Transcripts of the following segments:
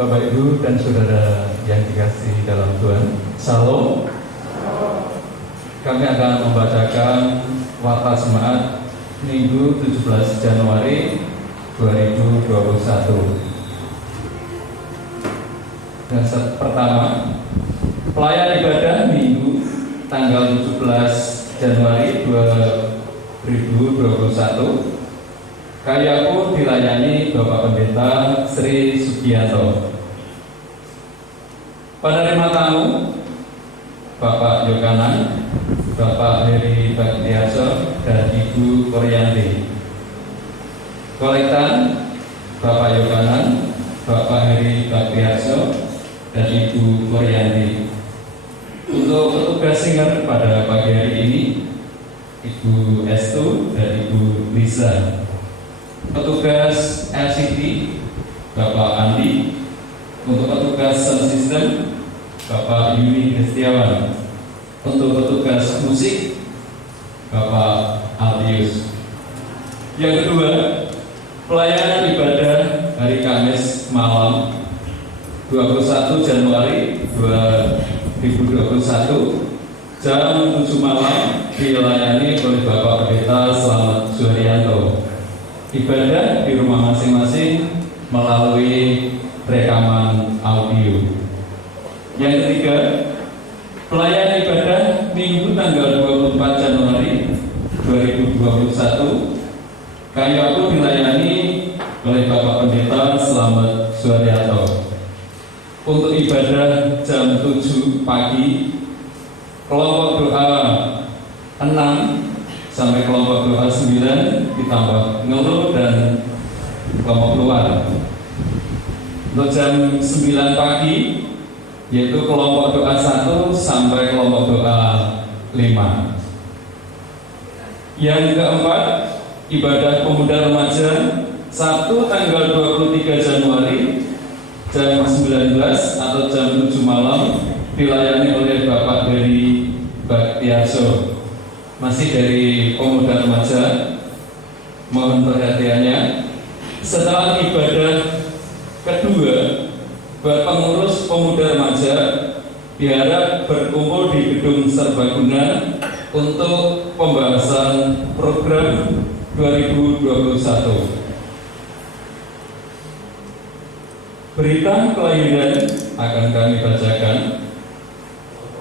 Bapak Ibu dan Saudara yang dikasihi dalam Tuhan, Salam. Kami akan membacakan Warta Jemaat Minggu 17 Januari 2021. Dan pertama, pelayan ibadah Minggu tanggal 17 Januari 2021. Karyaku dilayani Bapak Pendeta Sri Sugianto. Penerima tamu Bapak Yokanan, Bapak Heri Baktiarso, dan Ibu Koryanti. Kolektan Bapak Yokanan, Bapak Heri Baktiarso, dan Ibu Koryanti. Untuk petugas singer pada pagi hari ini, Ibu Estu dan Ibu Lisa. Petugas LCD Bapak Andi. Untuk petugas sound system Bapak Yuni Kristiawan. Untuk petugas musik Bapak Altius. Yang kedua, pelayanan ibadah hari Kamis malam 21 Januari 2021 jam 7 malam dilayani oleh Bapak Pendeta Slamet Suharyanto. Ibadah di rumah masing-masing melalui rekaman audio. Yang ketiga, pelayanan ibadah Minggu tanggal 24 Januari 2021 karyaku dilayani oleh Bapak Pendeta Slamet Suharyanto. Untuk ibadah jam 7 pagi, kelompok doa 6 sampai kelompok doa 9 ditambah ngeluh dan kelompok luar. Untuk jam 9 pagi yaitu kelompok doa 1 sampai kelompok doa 5. Yang keempat, ibadah pemuda remaja Sabtu tanggal 23 Januari jam 19 atau jam 7 malam dilayani oleh Bapak Heri Baktiarso. Masih dari pemuda remaja, mohon perhatiannya. Setelah ibadah kedua, pengurus pemuda remaja diharap berkumpul di gedung Serbaguna untuk pembahasan program 2021. Berita kelahiran akan kami bacakan.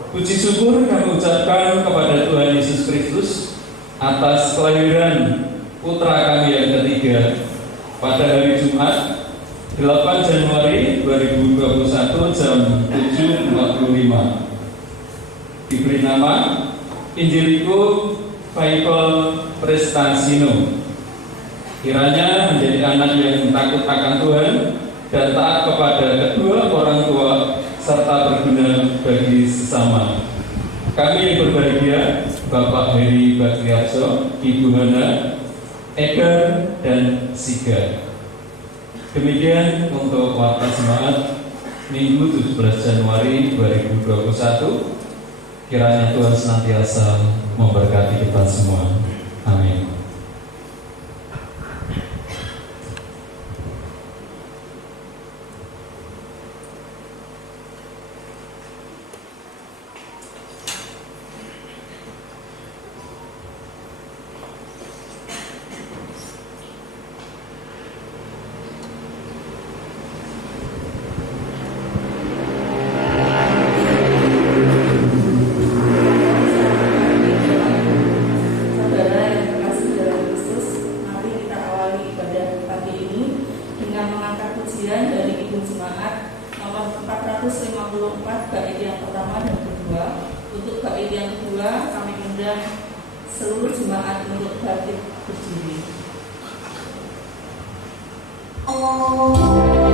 Puji syukur kami ucapkan kepada Tuhan Yesus Kristus atas kelahiran putra kami yang ketiga pada hari Jumat 8 Januari 2021 jam 7.45. Diberi nama Injilico Faibel Prestansino. Kiranya menjadi anak yang takut akan Tuhan dan taat kepada kedua orang tua serta berguna bagi sesama. Kami yang berbahagia, Bapak Heri Baktiarso, Ibu Hana, Eka, dan Siga. Demikian untuk Warta Jemaat Minggu 17 Januari 2021. Kiranya Tuhan senantiasa memberkati kita semua. Amin. Seluruh jemaat untuk bangkit berdiri. Oh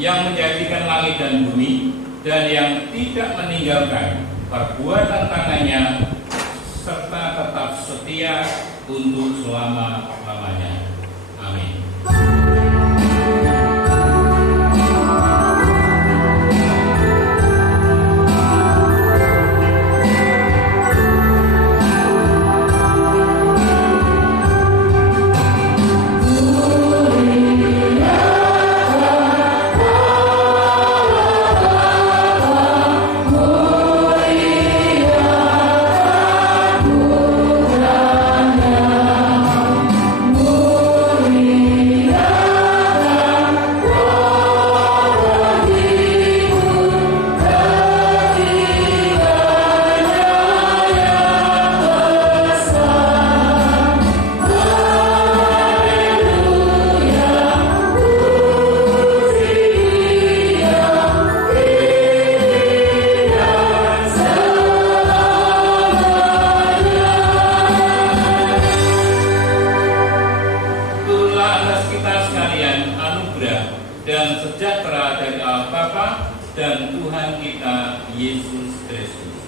yang menjadikan langit dan bumi, dan yang tidak meninggalkan perbuatan tangannya, serta tetap setia untuk selama-lamanya. Amin. Dan sejahtera dari Allah Bapa dan Tuhan kita Yesus Kristus.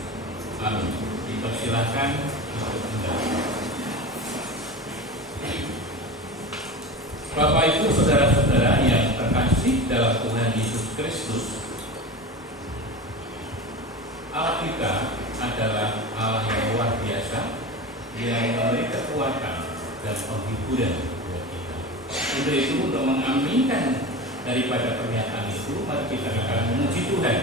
Amin. Dipersilahkan untuk kembali. Bapak Ibu saudara-saudara yang terkasih dalam Tuhan Yesus Kristus, Allah kita adalah Allah yang luar biasa, yang memberi kekuatan dan penghiburan buat kita. Untuk itu, untuk mengaminkan daripada pernyataan itu, mari kita akan memuji Tuhan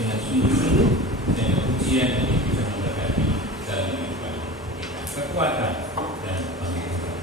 dengan sungguh-sungguh, dengan pujian yang bisa memberkati dalam kehidupan kita. Kekuatan dan penghiburan.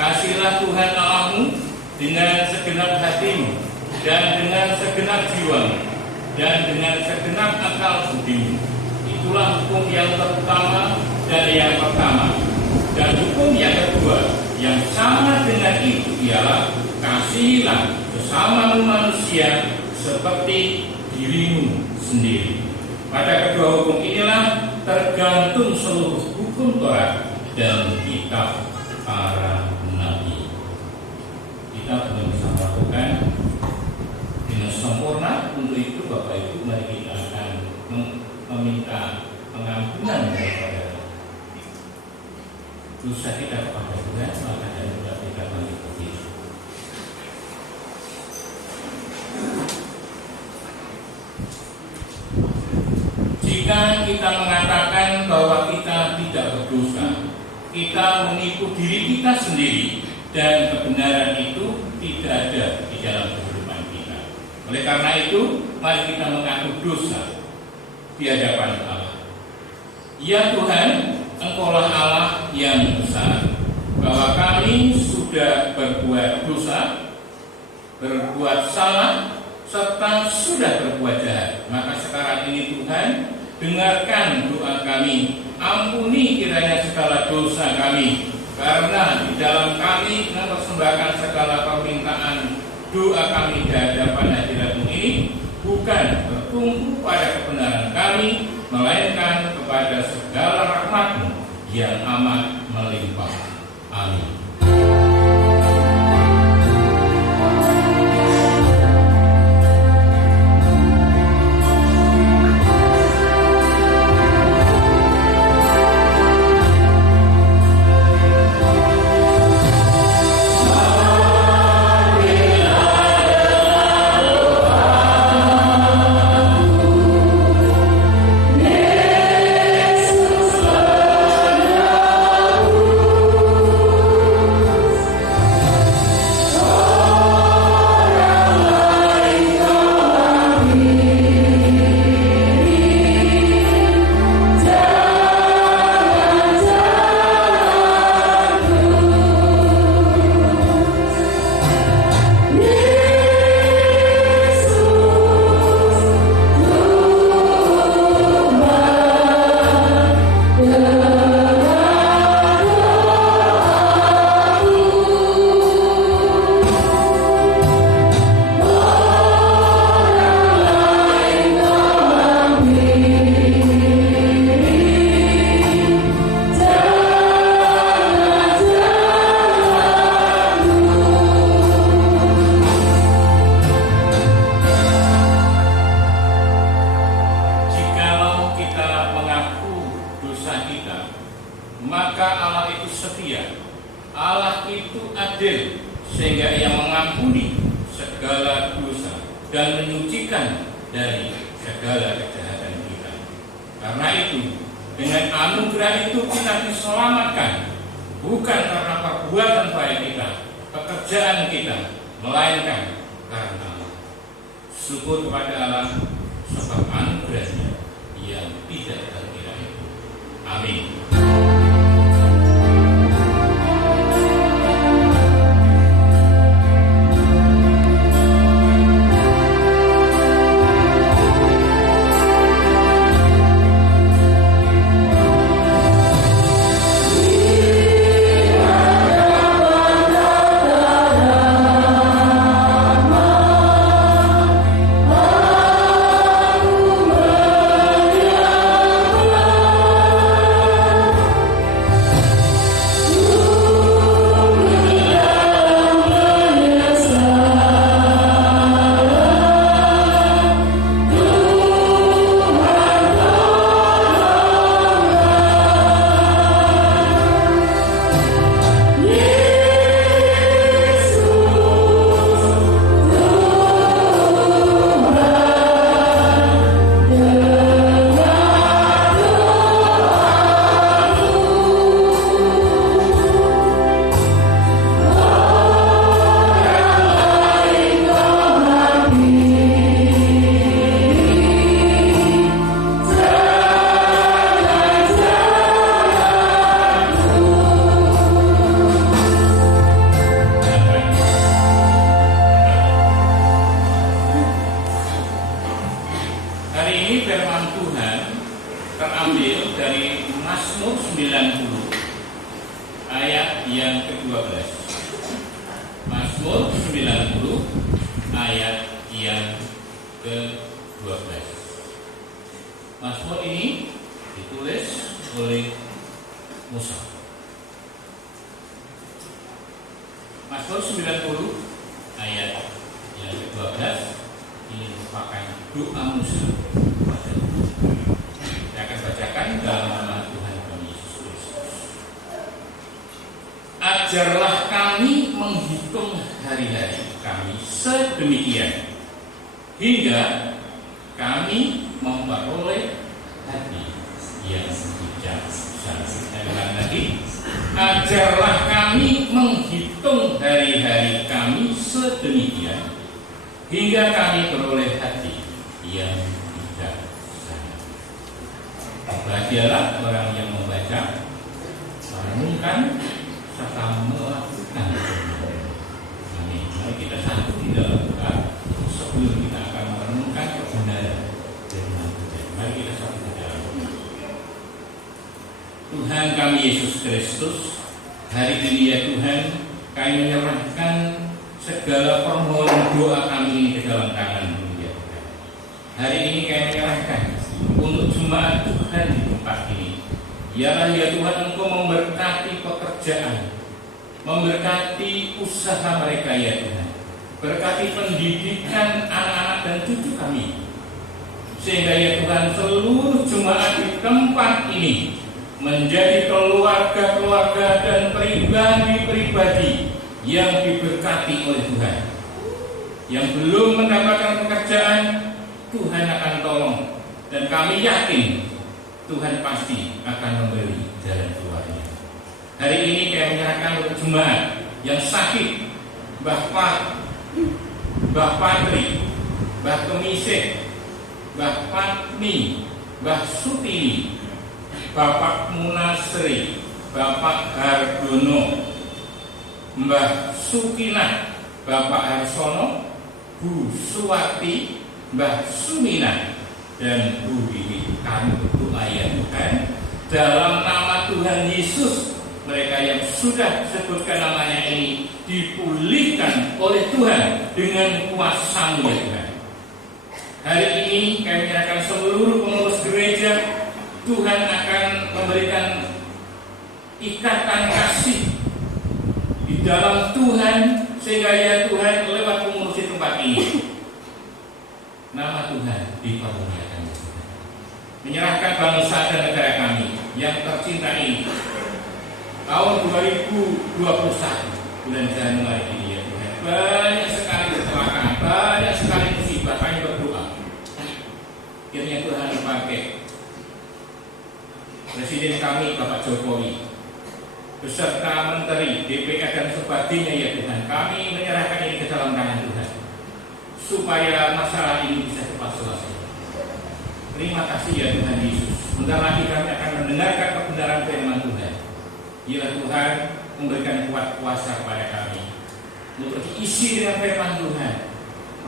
Kasihilah Tuhan Allahmu dengan segenap hatimu dan dengan segenap jiwamu dan dengan segenap akal budimu. Itulah hukum yang pertama dan yang pertama. Dan hukum yang kedua Yang sama dengan itu ialah kasihilah sesama manusia seperti dirimu sendiri. Pada kedua hukum inilah tergantung seluruh hukum Taurat dan kitab para nabi. Kita belum bisa melakukan dengan sempurna. Untuk itu Bapak Ibu, mari kita akan meminta pengampunan daripada dosa kita kepada Tuhan, maka dari kita mengikuti. Jika kita mengatakan bahwa kita tidak berdosa, kita menipu diri kita sendiri, dan kebenaran itu tidak ada di dalam kehidupan kita. Oleh karena itu, mari kita mengaku dosa di hadapan Allah. Ya Tuhan, Engkaulah Allah yang besar, bahwa kami sudah berbuat dosa, berbuat salah, serta sudah berbuat jahat. Maka sekarang ini Tuhan, dengarkan doa kami, ampuni kiranya segala dosa kami, karena di dalam kami mempersembahkan segala permintaan doa kami di hadapan hadirat-Mu ini bukan bertumpu pada kebenaran kami, melainkan kepada segala rahmat-Mu yang amat melimpah. Amin. terambil dari Mazmur 90 ayat yang ke-12. Mazmur 90 ayat yang ke-12. Mazmur ini ditulis oleh Musa. Mazmur 90 ayat yang ke-12 ini merupakan doa Musa pada Tuhan. Saya akan bacakan dalam nama Tuhan kami Yesus Kristus. Ajarlah kami menghitung hari-hari kami sedemikian hingga kami memperoleh hati yang bijaksana. Saya ulang lagi. Ajarlah kami menghitung hari-hari kami sedemikian hingga kami beroleh hati yang bijaksana. Bahagialah orang yang membaca, merenungkan, serta melakukan. Amin. Mari kita satu di dalam doa sebelum kita akan merenungkan kebenaran firman Tuhan. Mari kita satu di dalam doa. Tuhan kami Yesus Kristus, hari ini ya Tuhan, kami menyerahkan segala permohonan doa kami ini ke dalam tangan-Mu ya Tuhan. Hari ini kami menyerahkan untuk jemaat Tuhan di tempat ini. Yalah ya Tuhan, Engkau memberkati pekerjaan, memberkati usaha mereka ya Tuhan, berkati pendidikan anak-anak dan cucu kami, sehingga ya Tuhan seluruh jemaat di tempat ini menjadi keluarga-keluarga dan pribadi-pribadi yang diberkati oleh Tuhan. Yang belum mendapatkan pekerjaan, Tuhan akan tolong, dan kami yakin Tuhan pasti akan memberi jalan keluarnya. Hari ini kami menyerahkan untuk jemaat yang sakit, Mbah Patri, Mbah Kemisih, Mbah Patmi, Mbah Sutini, Bapak Munasri, Bapak Hardono, Mbah Sukinah, Bapak Harsono, Bu Suwati, Mbah Sumina, dan Bu Didi. Kami berdoa ya Tuhan, dalam nama Tuhan Yesus, mereka yang sudah disebutkan namanya ini dipulihkan oleh Tuhan dengan kuasa-Mu ya Tuhan. Hari ini kami menyerahkan seluruh pengurus gereja. Tuhan akan memberikan ikatan kasih di dalam Tuhan, sehingga ya Tuhan lewat pengurus di tempat ini nama Tuhan dipermuliakan. Menyerahkan bangsa dan negara kami yang tercinta ini tahun 2021 bulan Januari ini ya Tuhan, banyak sekali kecelakaan, banyak sekali musibah. Kami berdoa kiranya Tuhan dipakai Presiden kami Bapak Jokowi beserta Menteri, DPR dan sebagainya ya Tuhan. Kami menyerahkan ini ke dalam tangan Tuhan, supaya masalah ini bisa cepat selesai. Terima kasih ya Tuhan Yesus. Sebentar lagi kami akan mendengarkan kebenaran firman Tuhan. Biarlah Tuhan memberikan kuat kuasa kepada kami untuk diisi dengan firman Tuhan.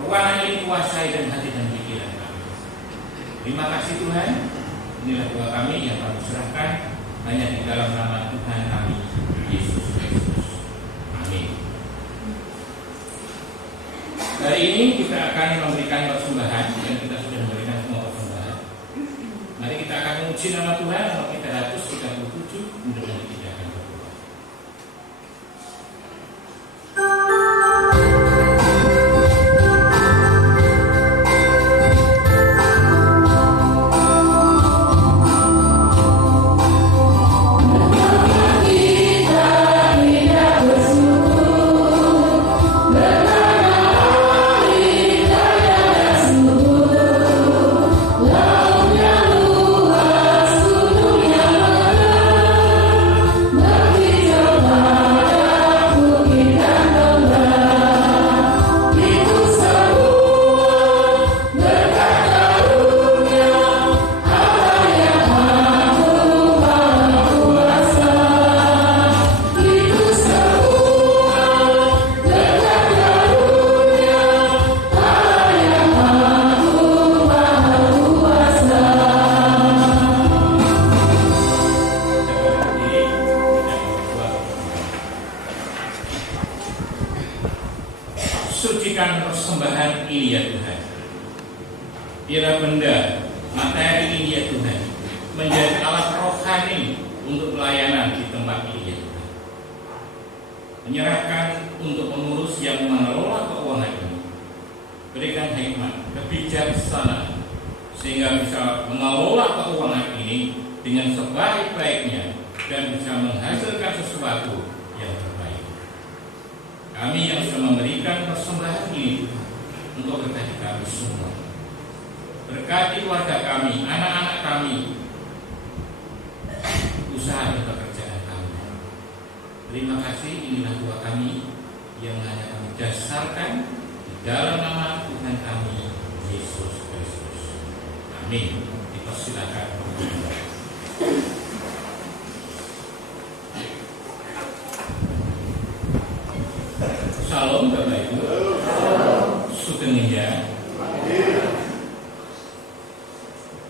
Ruangan ini kuasai dan hati dan pikiran kami. Terima kasih Tuhan. Inilah doa kami yang kami serahkan hanya di dalam nama Tuhan kami Yesus Kristus. Amin. Hari ini kita akan memberikan persembahan, dan kita sudah memberikan semua persembahan. Mari kita akan menguji nama Tuhan. Nomor 337 mudah-mudahan kita akan berdoa. sucikan persembahan ini ya Tuhan. Biarlah benda materi ini ya Tuhan menjadi alat rohani untuk pelayanan di tempat ini ya Tuhan. Menyerahkan untuk mengurus yang mengelola keuangan ini. Berikan hikmat, kebijaksanaan sehingga bisa mengelola keuangan ini dengan sebaik-baiknya dan bisa menghasilkan sesuatu yang terbaik. Kami yang sudah memberikan persembahan ini untuk berkati kami semua. Berkati keluarga kami, anak-anak kami, usaha dan pekerjaan kami. Terima kasih, inilah doa kami yang hanya kami dasarkan di dalam nama Tuhan kami, Yesus Kristus. Amin. Dipersilakan. Salam Bapak Ibu. Sugeng ya.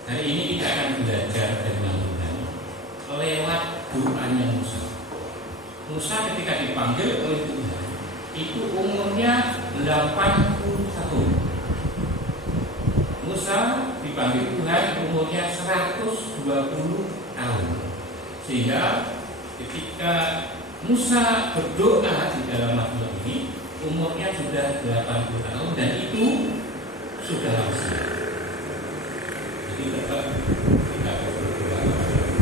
Hari ini kita akan belajar firman Tuhan lewat doanya Musa. Musa ketika dipanggil oleh Tuhan itu umurnya 80 tahun. Musa dipanggil Tuhan umurnya 120 tahun. Sehingga ketika Musa berdoa di dalam Mazmur ini umurnya sudah 80 tahun dan itu sudah lansia. Jadi tetap kita berdoa.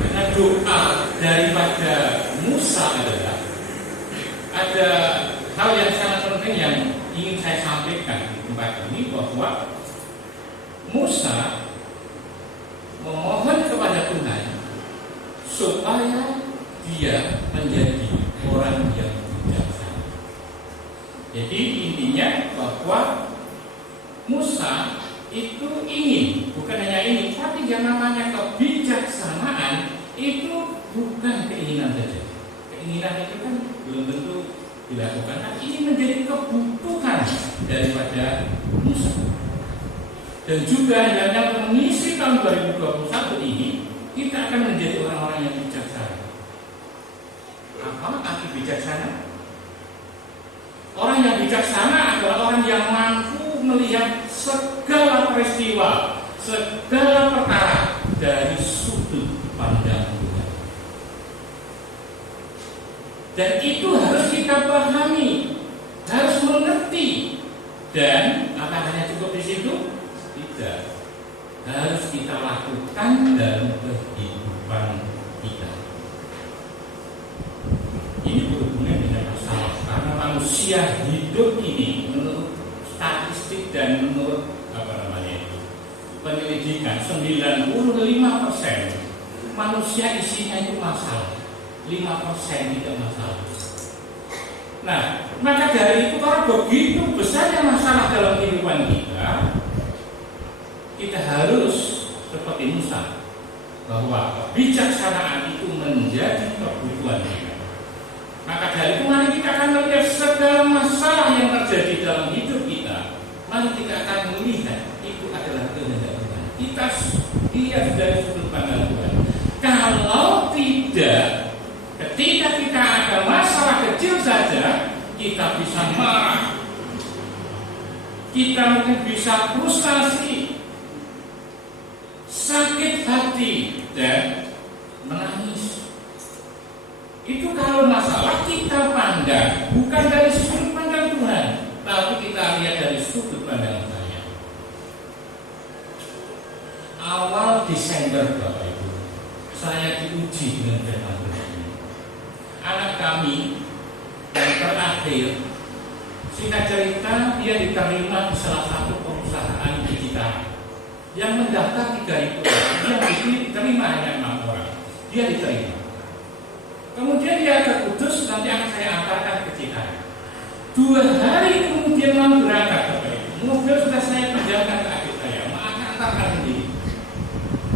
Karena doa daripada Musa adalah ada hal yang sangat penting yang ingin saya sampaikan di tempat ini, bahwa Musa memohon kepada Tuhan supaya dia menjadi orang yang bijaksana. Jadi intinya bahwa Musa itu ingin, bukan hanya ini, tapi yang namanya kebijaksanaan itu bukan keinginan saja. Keinginan itu kan belum tentu dilakukan. Nah, ini menjadi kebutuhan daripada Musa. Dan juga yang mengisi tahun 2021 ini, kita akan menjadi orang-orang yang bijaksana. Apa arti bijaksana? Orang yang bijaksana adalah orang yang mampu melihat segala peristiwa, segala perkara dari sudut pandang Tuhan. Dan itu harus kita pahami, harus mengerti. Dan apa hanya cukup di situ? Tidak. Harus kita lakukan dalam kehidupan kita. Ini berhubungan dengan masalah, karena manusia hidup ini menurut statistik dan menurut penyelidikan 95% manusia isinya itu masalah, 5% tidak masalah. Nah, maka dari itu kalau begitu besarnya masalah dalam kehidupan kita harus seperti Musa, bahwa kebijaksanaan itu menjadi kebutuhan kita. Maka dari itu mari kita akan melihat segala masalah yang terjadi dalam hidup kita. Mari kita akan melihat itu adalah kehendak Tuhan. Kita lihat dari sudut pandang Tuhan. Kalau tidak, ketika kita ada masalah kecil saja, kita bisa marah, kita mungkin bisa frustasi, sakit hati, dan menangis. Itu kalau masalah kita pandang bukan dari sudut pandang Tuhan, tapi kita lihat dari sudut pandang saya. Awal Desember Bapak Ibu, saya diuji dengan firman Tuhan ini. Anak kami yang terakhir, singkat cerita, dia diterima di salah satu perusahaan digital yang mendaftar 3.000 orang, yang diterima hanya 6 orang. Dia diterima. Kemudian dia ke Kudus, nanti akan saya antarkan ke Cikarang. 2 hari kemudian mau berangkat, mobil sudah saya pinjamkan ke adik saya, mau antarkan sendiri.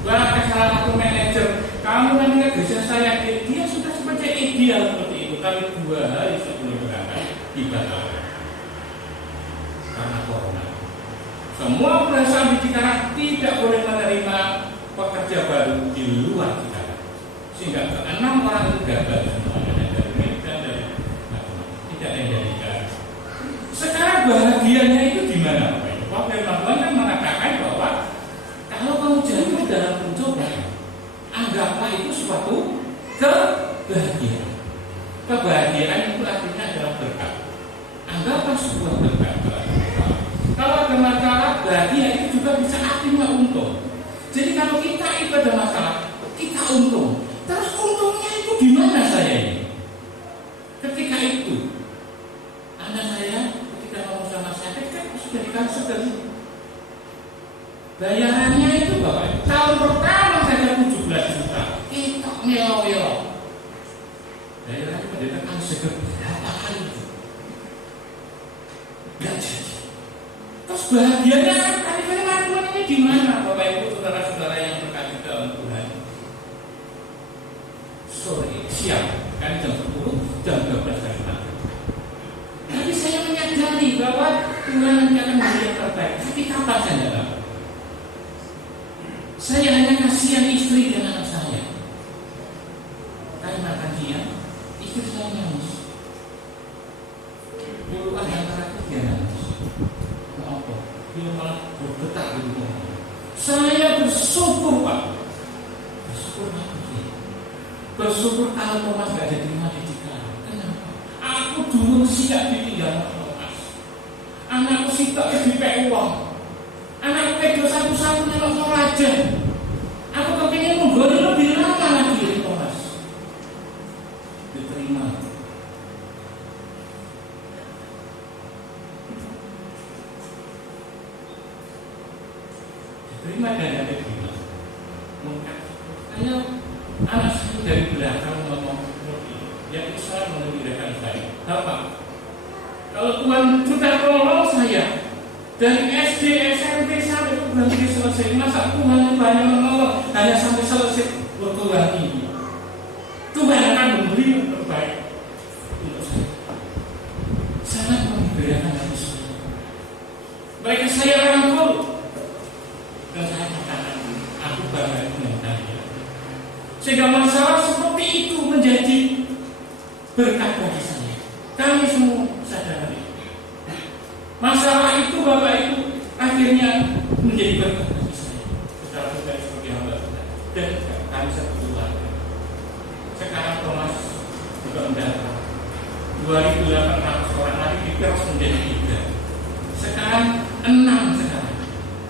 Berangkat salah satu manajer, kamu nanti ke gereja saya, dia sudah seperti ideal seperti itu, tapi 2 hari sebelum berangkat dibatalkan karena corona. Semua perusahaan di Cikarang tidak boleh menerima pekerja baru di luar Cikarang. Sehingga ke-6 orang itu gagal semuanya, dari Medan, dari tidak ada yang dari Cikarang. Sekarang bahagianya itu di mana? Firman Tuhan kan mengatakan bahwa kalau kamu jatuh dalam pencobaan, anggaplah itu suatu kebahagiaan. Kebahagiaan itu artinya adalah berkat. Anggaplah sebuah berkat. Kalau ada masalah, bahagia itu juga bisa artinya untung. Jadi kalau kita itu ada masalah, kita untung. Terus untungnya itu di mana saya ini? Ketika itu, anak saya ketika mau sama sakit kan sudah dikasih dari bayarannya itu Bapak. Tahun pertama saja 17 juta. Kita melo-melo. Bayarannya pendeta kan segera berapa kali itu? Gak jadi. Terus bahagianya tadi firman Tuhan ini di mana Bapak Ibu saudara-saudara yang terkasih dalam Tuhan? Sore, siang, kan jam 10, jam 12 hari malam. Tapi saya menyadari bahwa Tuhan nanti akan memberi yang terbaik. Tapi kapan saya tidak tahu. Saya hanya kasihan istri dan anak saya. Tadi makan siang, istri saya nangis. Dulu ada antara dia nangis. Apa? Dia malah bergetar di rumah. Saya bersyukur Pak. Bersyukur Pak. Bersyukur kalau Thomas gak ada terima di Cikarang. Kenapa? Aku dulu siap ditinggal Thomas. Anakku siap dipek uang. Anakku pedo satu-satunya nonton raja. Aku kepingin menggori lebih lama lagi dari Thomas. Diterima. Diterima dan ada terima. Hanya anak saya dari belakang ngomong yang besar mengembirakan saya. Apa? Kalau Tuhan sudah tolong saya dari SD, SMP sampai berhenti selesai, masa Tuhan banyak menolong hanya sampai selesai bertuhan ini. Tuhan akan memberi yang terbaik untuk saya. Sangat mengembirakan hati saya. Baik saya rangkul dan saya katakan aku bangga dengan kalian. Sehingga masalah seperti itu menjadi berkat bagi saya. Kami semua sadari. Masalah itu Bapak Ibu akhirnya menjadi berkat bagi saya. Saudara-saudara seperti hamba Tuhan. Dan kami satu keluarga. Sekarang Thomas juga mendatang. 2.800 orang lagi diperas menjadi 3. Sekarang 6 sekarang.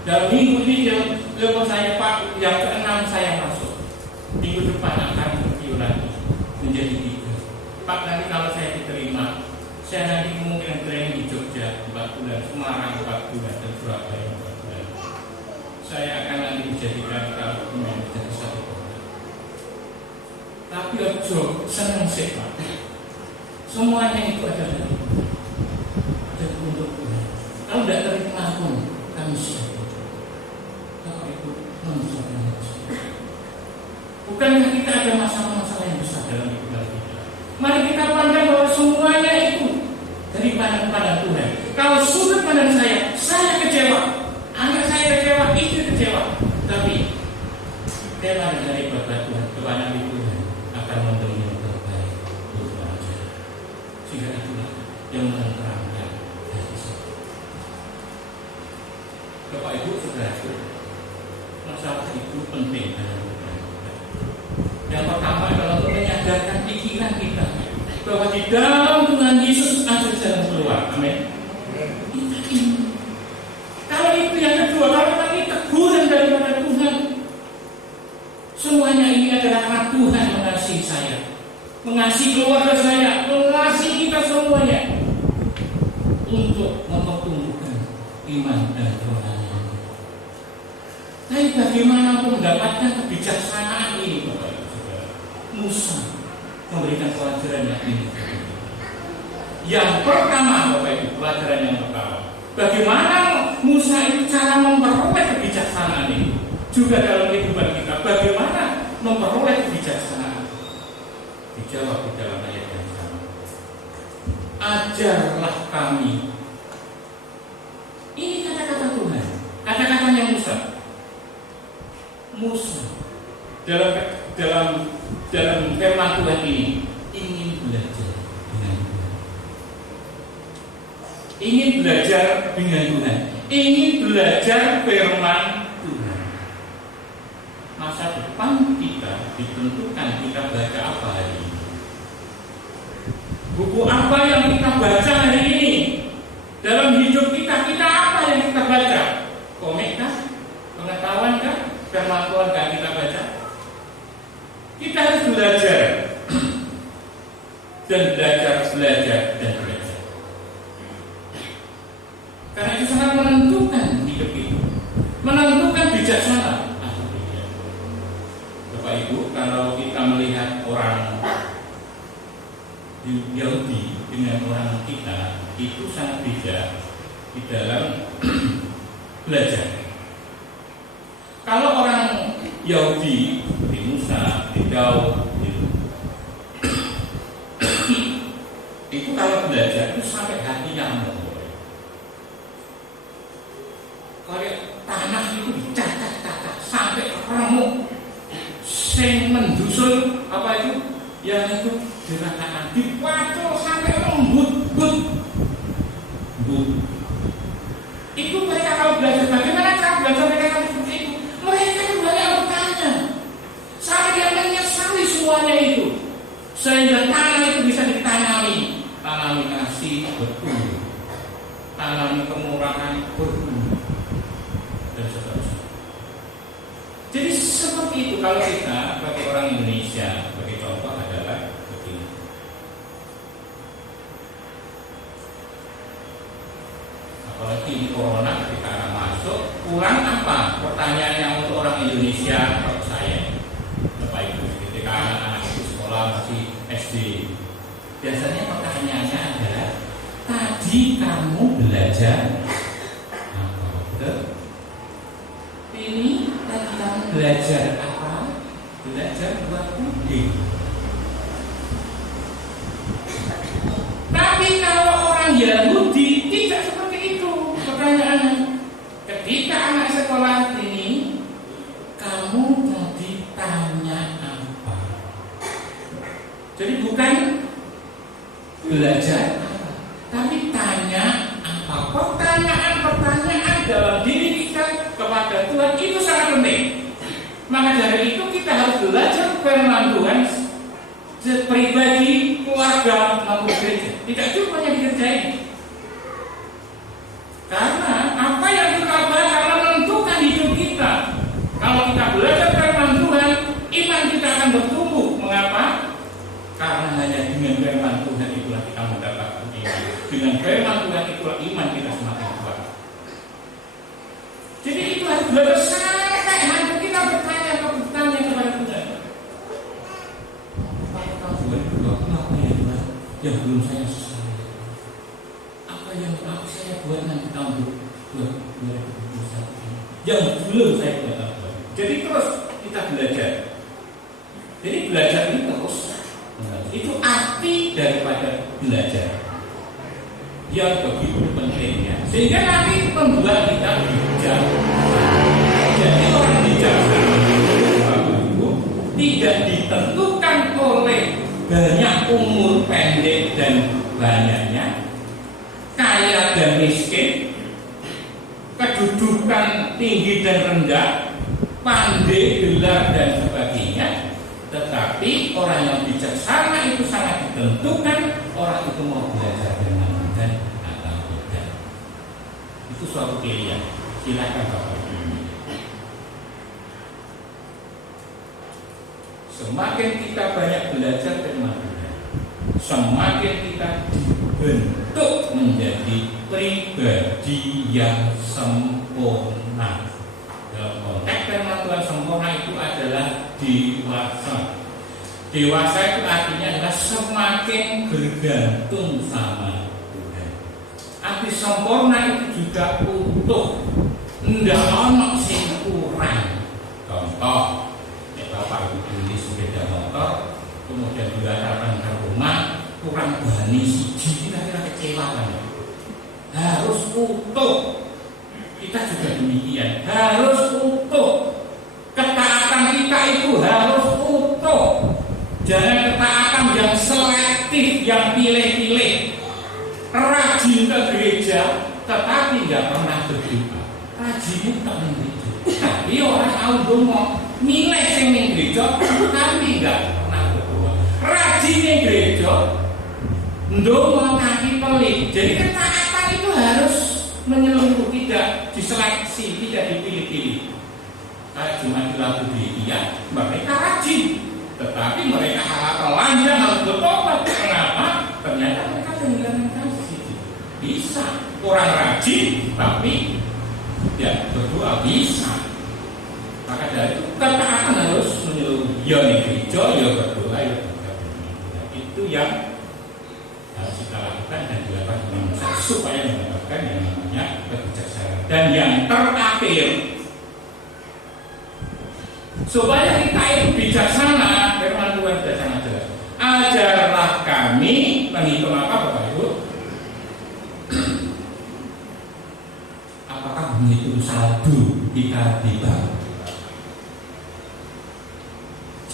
Dalam minggu ini yang saya Pak, yang ke-6 saya masuk. Minggu depan akan review lagi menjadi 3. Pak, nanti kalau saya diterima, saya nanti kemungkinan training di Jogja 4 bulan, Semarang 4 bulan, dan Surabaya 4 bulan. Saya akan nanti dijadikan kalau menjadi satu kota. Tapi ojo senang sih Pak. Semuanya itu adalah untuk Tuhan. Kalau tidak terima pun kami siap. Kalau itu menunjukkan. Bukankah kita ada masalah-masalah yang besar dalam hidup kita? Mari kita pandang bahwa semuanya itu dari pandang Tuhan. Kalau sudut pandang saya kecewa, anak saya kecewa, istri kecewa. Tapi tema dari berkat Tuhan kepada Tuhan akan memberi yang terbaik untuk manusia. Sehingga itulah yang menerangkan hati saya. Bapak Ibu saudaraku, masalah itu penting dalam hidup. Yang pertama adalah untuk menyadarkan pikiran kita bahwa di dalam Tuhan Yesus ada jalan keluar. Amin. Kalau itu yang kedua, kalau ini teguran daripada Tuhan, semuanya ini adalah karena Tuhan mengasihi saya, mengasihi keluarga saya, mengasihi kita semuanya untuk mempertumbuhkan iman dan kerohanian. Tapi bagaimana untuk mendapatkan kebijaksanaan ini, Bapak Ibu Saudara? Musa memberikan pelajaran yang ini. Yang pertama, Bapak Ibu, pelajaran yang pertama, bagaimana Musa itu cara memperoleh kebijaksanaan ini. Juga dalam kehidupan kita, bagaimana memperoleh kebijaksanaan. Dijawab di dalam ayat yang sama. Ajarlah kami. Ini kata-kata Tuhan, kata-katanya Musa. Musa dalam firman Tuhan ini ingin belajar dengan Tuhan. ingin belajar dengan Tuhan, ingin belajar firman Tuhan. Masa depan kita ditentukan kita baca apa hari ini. Buku apa yang kita baca hari ini? Dalam hidup kita apa yang kita baca? Komik kah? Pengetahuan kah? Firman Tuhan kah kita baca? Kita harus belajar dan belajar. Karena itu sangat menentukan hidup itu, menentukan bijaksana atau tidak. Bapak Ibu, kalau kita melihat orang Yahudi dengan orang kita, itu sangat beda di dalam belajar. Kalau orang Yahudi di Musa, di Daud, itu kalau belajar itu sampai hatinya ngomong. Kalau tanah itu dicacah-cacah sampai remuk, sing mendusul apa itu, yang itu diratakan, dipacul sampai lembut-but. Itu mereka kalau belajar, bagaimana cara belajar mereka seperti itu? Mereka banyak bertanya sampai dia menyesali semuanya itu, sehingga tanah itu bisa ditanami, tanami kasih bertumbuh, tanami kemurahan bertumbuh, dan seterusnya. Jadi seperti itu kalau kita bagi orang Indonesia, bagi contoh adalah begini. Apalagi ini corona ketika anak masuk, kurang apa? Pertanyaannya untuk orang Indonesia, kalau saya, Bapak Ibu, ketika anak-anak itu sekolah masih SD, biasanya pertanyaannya adalah, tadi kamu belajar apa? Betul? Ini tadi kamu belajar apa? Belajar buat puding. Tapi kalau orang Yahudi tidak seperti itu pertanyaannya. Ketika anak sekolah ini, kamu tadi tanya apa? Jadi bukan belajar apa, tapi tanya apa. Pertanyaan dalam diri kita kepada Tuhan itu sangat penting. Maka dari itu kita harus belajar firman Tuhan pribadi, keluarga, maupun gereja. Tidak cuma yang dikerjain. Karena apa yang kita baca menentukan hidup kita. Kalau kita belajar firman Tuhan, iman kita akan bertumbuh. Mengapa? Karena hanya dengan firman Tuhan itulah kita mendapat iman. Dengan firman Tuhan itulah iman kita semakin kuat. Jadi itu harus belajar sampai hati kita bertanya kepada Tuhan. Apa yang belum saya selesai? Apa yang harus saya buat nanti tahun 2021 yang belum saya buat? Jadi terus kita belajar. Jadi belajar ini terus. Itu arti daripada belajar yang begitu pentingnya, sehingga nanti membuat kita bijak. Jadi orang bijaksana itu tidak ditentukan oleh banyak umur pendek dan banyaknya, kaya dan miskin, kedudukan tinggi dan rendah, pandai, gelar dan sebagainya. Tetapi orang yang bijaksana itu sangat ditentukan orang itu mau belajar dengan Tuhan atau tidak. Itu suatu pilihan. Silakan Bapak. Semakin kita banyak belajar firman Tuhan, semakin kita dibentuk menjadi pribadi yang sempurna. Dalam konteks firman Tuhan sempurna itu adalah dewasa. Dewasa itu artinya adalah semakin bergantung sama Tuhan. Arti sempurna itu juga utuh, ndak ono sing kurang. Contoh, Bapak Ibu beli sepeda motor, kemudian diantarkan ke rumah, kurang bani siji, kita kecewa kan? Harus utuh. Kita juga demikian, harus utuh. Ketaatan kita itu harus utuh. Jangan ketaatan yang selektif, yang pilih-pilih. Rajin ke gereja tetapi nggak pernah berdoa. Rajinnya tak gereja, tapi orang tahu dongo, nilai sing ning gereja tapi nggak pernah berdoa. Rajinnya gereja, dongo kaki pelit. Jadi ketaatan itu harus menyeluruh, tidak diseleksi, tidak dipilih-pilih. Kayak cuma dilakukan dia, mereka rajin, tetapi mereka hal telanjang harus bertobat. Kenapa? Ternyata mereka kehilangan kasih. Bisa orang rajin, tapi ya berdoa bisa. Maka dari itu ketaatan harus menyeluruh. Ya nih gereja, ya berdoa, ya berdoa. Itu yang harus kita lakukan dan dilakukan dengan besar supaya mendapatkan yang namanya kebijaksanaan. Dan yang terakhir, supaya kita itu bijaksana, firman Tuhan sudah sangat jelas. Ajarlah kami menghitung apa Bapak Ibu? Apakah menghitung saldo kita di bank?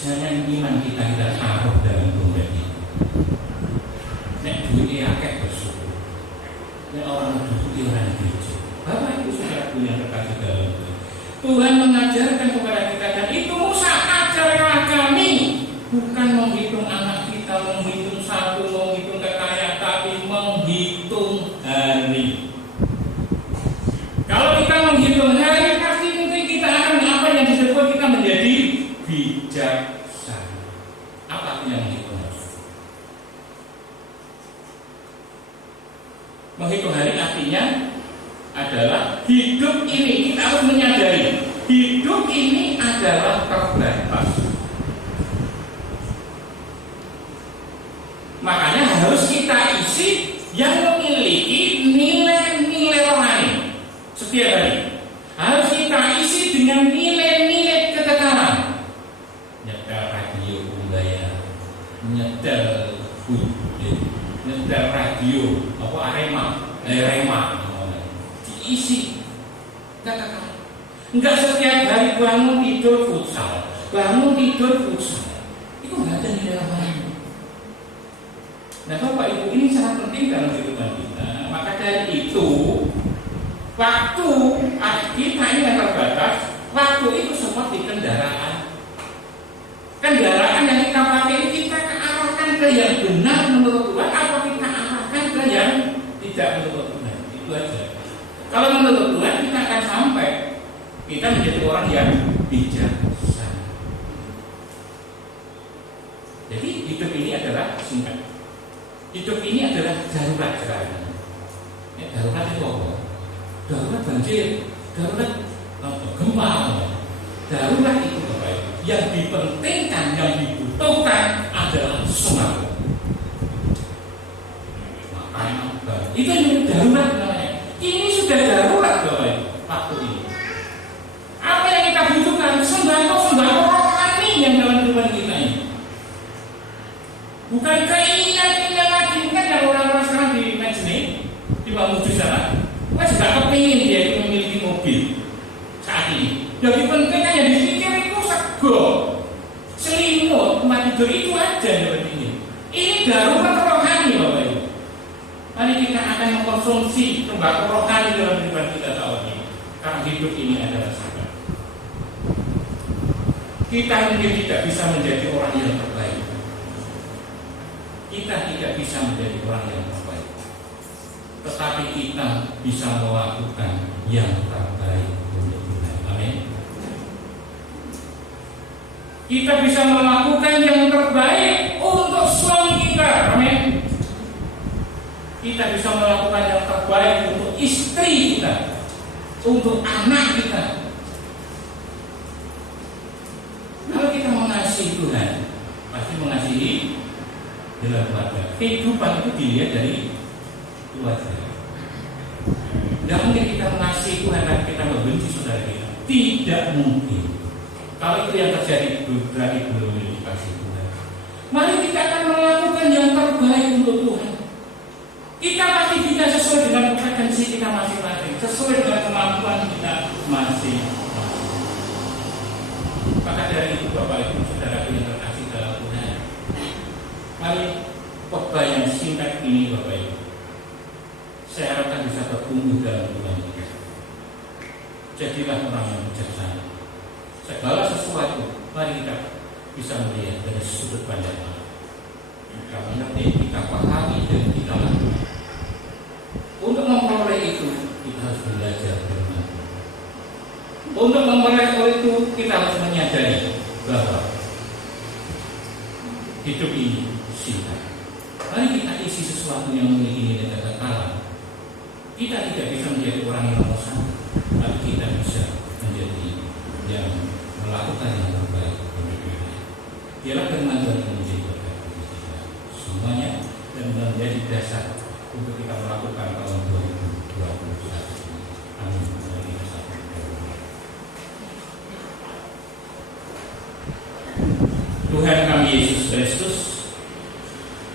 Jangan iman kita taruh dalam dompet ini. Nek duitnya akeh bersyukur. Nek orang bersyukur orang gereja. Bapak Ibu sudah punya terkasih dalam Tuhan. Tuhan mengajarkan kepada kita, dan itu Musa ajarlah kami, bukan menghitung anak kita, menghitung satu, menghitung kekayaan, tapi menghitung hari. Kalau kita menghitung hari, pasti mungkin kita akan apa yang disebut kita menjadi bijaksana. Apa artinya menghitung hari? Menghitung hari artinya adalah hidup ini, kita harus menyadari hidup ini adalah terbatas. Makanya harus kita isi yang memiliki nilai-nilai rohani setiap hari. Harus kita isi dengan nilai-nilai kekekalan. Nyetel radio budaya, nyetel nyetel radio apa Arema isi katakan enggak setiap hari bangun tidur futsal itu enggak ada nilai rohani. Nah Bapak Ibu, ini sangat penting dalam kehidupan kita. Maka dari itu waktu kita ini yang terbatas. Waktu itu seperti kendaraan yang kita pakai ini, kita arahkan ke yang benar menurut Tuhan, apa kita arahkan ke yang tidak menurut Tuhan. Itu aja. Kalau menurut Tuhan kita akan sampai kita menjadi orang yang bijaksana. Jadi hidup ini adalah singkat. Hidup ini adalah darurat sekarang. Ya, darurat itu apa? Darurat banjir, darurat gempa. Darurat itu apa? Yang dipentingkan, yang dibutuhkan adalah sembako. Makanan, itu yang darurat namanya. Ini sudah darurat waktu ini. Apa yang kita butuhkan? Sembako rohani yang dalam kehidupan kita ini. Bukan keinginan lagi. Kan kalau orang-orang sekarang di Majene, di Mamuju sana, kan juga kepingin dia itu memiliki mobil saat ini. Yang pentingnya yang dipikir itu sego, selimut, tempat tidur itu aja yang penting. Ini darurat rohani Bapak Ibu. Mari kita akan mengkonsumsi tembakau rohani dalam kehidupan kita tahun ini. Karena hidup ini adalah sabar. Kita mungkin tidak bisa menjadi orang yang terbaik. Kita tidak bisa menjadi orang yang terbaik. Tetapi kita bisa melakukan yang terbaik untuk Tuhan. Amin. Kita bisa melakukan yang terbaik untuk suami kita. Amin. Kita bisa melakukan yang terbaik untuk istri kita, untuk anak kita. Kalau kita mengasihi Tuhan, pasti mengasihi dalam keluarga. Kehidupan itu dilihat dari keluarga. Tidak mungkin kita mengasihi Tuhan dan kita membenci saudara kita. Tidak mungkin. Kalau itu yang terjadi, berarti belum dikasih Tuhan. Mari kita akan melakukan yang terbaik untuk Tuhan. Kita pasti bisa sesuai dengan potensi kita masing-masing, sesuai dengan kemampuan kita masing-masing. Maka dari itu Bapak Ibu Saudara yang terkasih dalam Tuhan, mari khotbah yang singkat ini Bapak Ibu, saya Jadilah orang yang bijaksana. Segala sesuatu mari kita bisa melihat dari sudut pandang Allah. Kita mengerti, kita pahami, dan kita lakukan. Untuk memperoleh itu kita harus belajar firman. Untuk memperoleh itu kita harus menyadari bahwa hidup ini singkat. Mari kita isi sesuatu yang memiliki nilai kekekalan. Kita tidak bisa menjadi orang yang bosan, tapi kita bisa menjadi yang melakukan yang terbaik untuk kita. Biarlah firman Tuhan yang menjadi berkat bagi kita semuanya dan menjadi dasar untuk kita melakukan tahun 2021 ini. Amin. Mari kita sambut. Tuhan kami Yesus Kristus,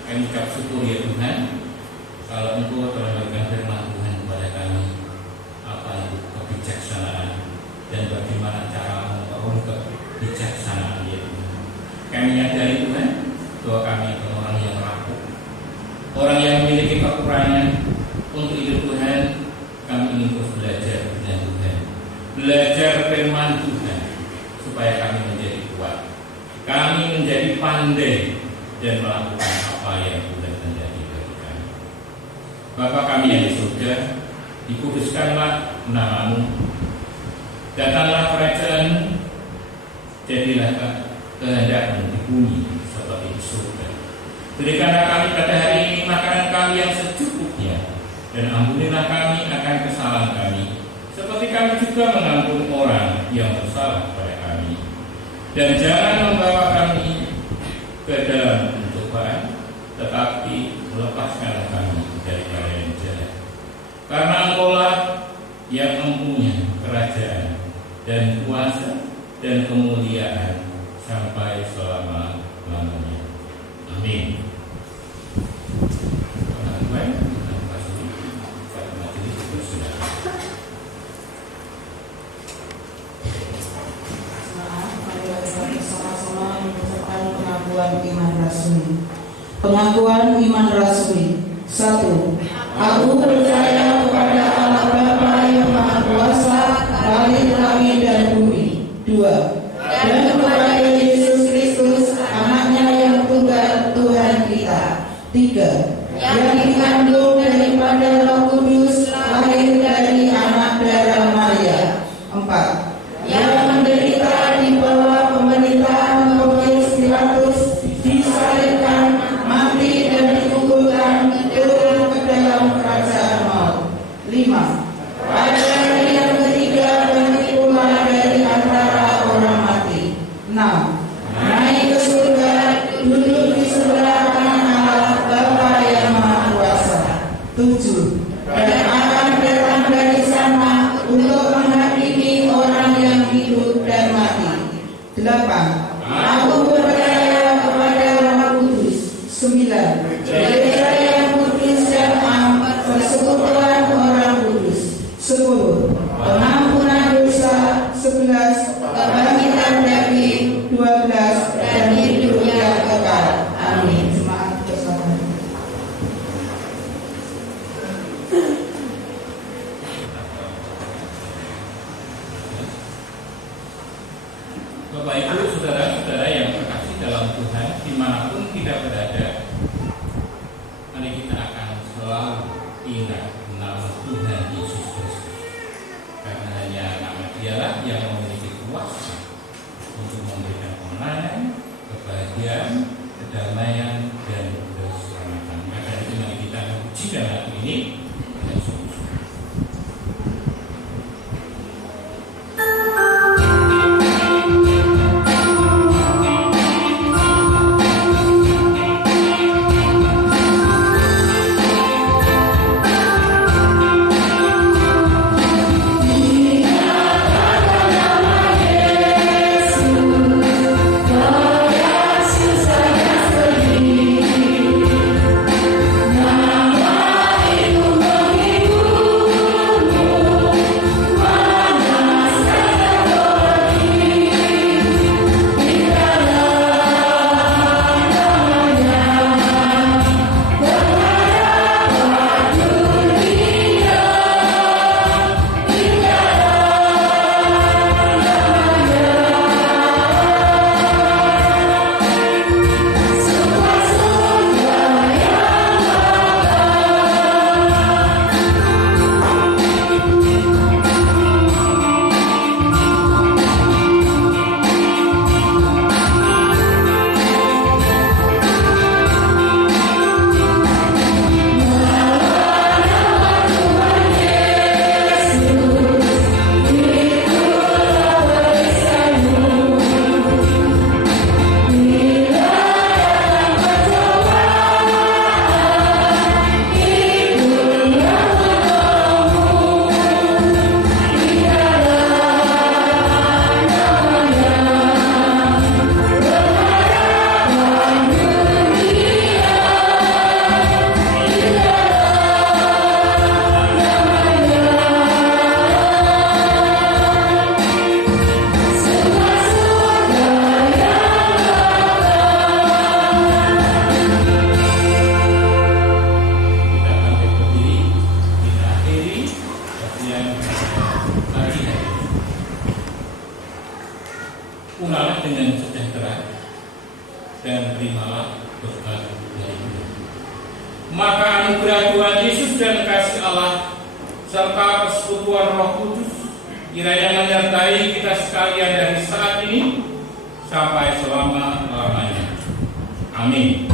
kami ucap syukur ya Tuhan, kalau Engkau telah memberikan firman Tuhan kepada kami, apa itu kebijaksanaan dan bagaimana cara memperoleh kebijaksanaan ya Tuhan. Kami menyadari Tuhan bahwa kami adalah orang yang rapuh, orang yang memiliki kekurangan. Untuk itu Tuhan, kami ingin terus belajar dengan Tuhan, belajar firman Tuhan, supaya kami menjadi kuat, kami menjadi pandai dan melakukan apa yang Tuhan kehendaki bagi kami. Bapa kami yang di surga, dikuduskanlah nama-Mu, datanglah kerajaan-Mu, jadilah kehendak-Mu di bumi seperti di surga. Berikanlah kami pada hari ini makanan kami yang secukupnya, dan ampunilah kami akan kesalahan kami, seperti kami juga mengampuni orang yang bersalah kepada kami. Dan jangan membawa kami ke dalam pencobaan, tetapi melepaskanlah kami daripada yang jahat. Karena Engkau-lah yang mempunyai kerajaan dan kuasa dan kemuliaan sampai selama-lamanya. Amin. Pengakuan iman rasuli. 1. Aku percaya kepada Allah Bapa yang Maha Kuasa, Bapa langit dan bumi. 2. Dan kepada Yesus Kristus, anaknya yang tunggal Tuhan kita. 3. Yang dikandung daripada Roh Kudus, lahir dari anak darah Maria. 4. Yang menderita di bawah pemerintahan Pontius Pilatus, disalibkan, mati dan dikuburkan, turun ke dalam kerajaan maut. 5. Pada hari yang ketiga bangkit pula dari antara orang mati. 6. Naik ke surga, duduk di sebelah kanan Allah Bapa yang Maha Kuasa. 7. Dan akan datang dari sana untuk menghakimi orang yang hidup dan mati. 8. Aku percaya kepada Roh Kudus. 9. Gereja yang kudus dan am, persekutuan orang kudus. 10. Pengampunan dosa. 11. Kebangkitan daging. 12. Dan hidup yang kekal. Amin. Jemaat bersama. Bapak Ibu, saudara-saudara yang terkasih dalam Tuhan, dimanapun kita berada, mari kita akan selalu ingat nama Tuhan Yesus Kristus, karena hanya nama Dialah yang memiliki kuasa untuk memberikan kemenangan, kebahagiaan, kedamaian, dan keselamatan. Maka itu mari kita pujikan lagu ini dengan sungguh-sungguh. Yesus, kau Yesus, saya sendiri. pagi hari ini. Punahlah dengan sejahtera dan terimalah berkat dari Tuhan. Maka anugerah Tuhan Yesus dan kasih Allah serta persekutuan Roh Kudus kiranya menyertai kita sekalian dari saat ini sampai selama-lamanya. Amin.